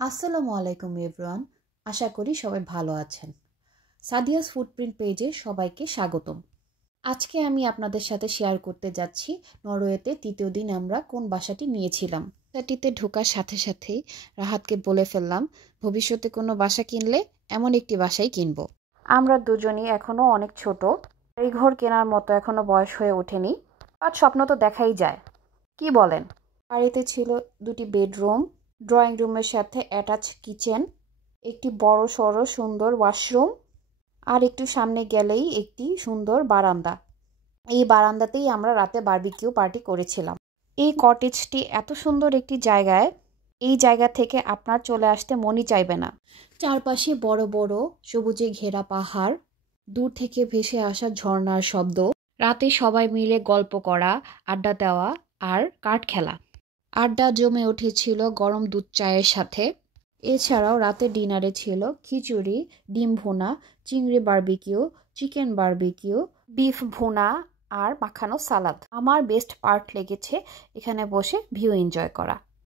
আসসালামু আলাইকুম এভরিওয়ান। আশা করি সবাই ভালো আছেন। সাদিয়াস ফুটপ্রিন্ট পেজে সবাইকে স্বাগতম। আজকে আমি আপনাদের সাথে শেয়ার করতে যাচ্ছি নরওয়েতে তৃতীয় দিন আমরা কোন বাসাটি নিয়েছিলাম। বাসাটিতে ঢোকার সাথে সাথেই রাহাতকে বলে ফেললাম ভবিষ্যতে কোনো বাসা কিনলে এমন একটি বাসাই কিনব। আমরা দুজনই এখনও অনেক ছোট, এই ঘর কেনার মতো এখনও বয়স হয়ে ওঠেনি, আর স্বপ্ন তো দেখাই যায়। কি বলেন? বাড়িতে ছিল দুটি বেডরুম, ড্রয়িং রুমের সাথে অ্যাটাচ কিচেন, একটি বড় সড়ো সুন্দর ওয়াশরুম, আর একটু সামনে গেলেই একটি সুন্দর বারান্দা। এই বারান্দাতেই আমরা রাতে বারবিকিউ পার্টি করেছিলাম। এই কটেজটি এত সুন্দর একটি জায়গায়, এই জায়গা থেকে আপনার চলে আসতে মনই চাইবে না। চারপাশে বড় বড় সবুজে ঘেরা পাহাড়, দূর থেকে ভেসে আসা ঝর্ণার শব্দ, রাতে সবাই মিলে গল্প করা, আড্ডা দেওয়া আর কার্ড খেলা। আড্ডা জমে উঠেছিল গরম দুধ চায়ের সাথে। এছাড়াও রাতে ডিনারে ছিল খিচুড়ি, ডিম ভুনা, চিংড়ি বারবিকিউ, চিকেন বারবিকিউ, বিফ ভুনা আর মাখানো সালাদ। আমার বেস্ট পার্ট লেগেছে এখানে বসে ভিউ এনজয় করা।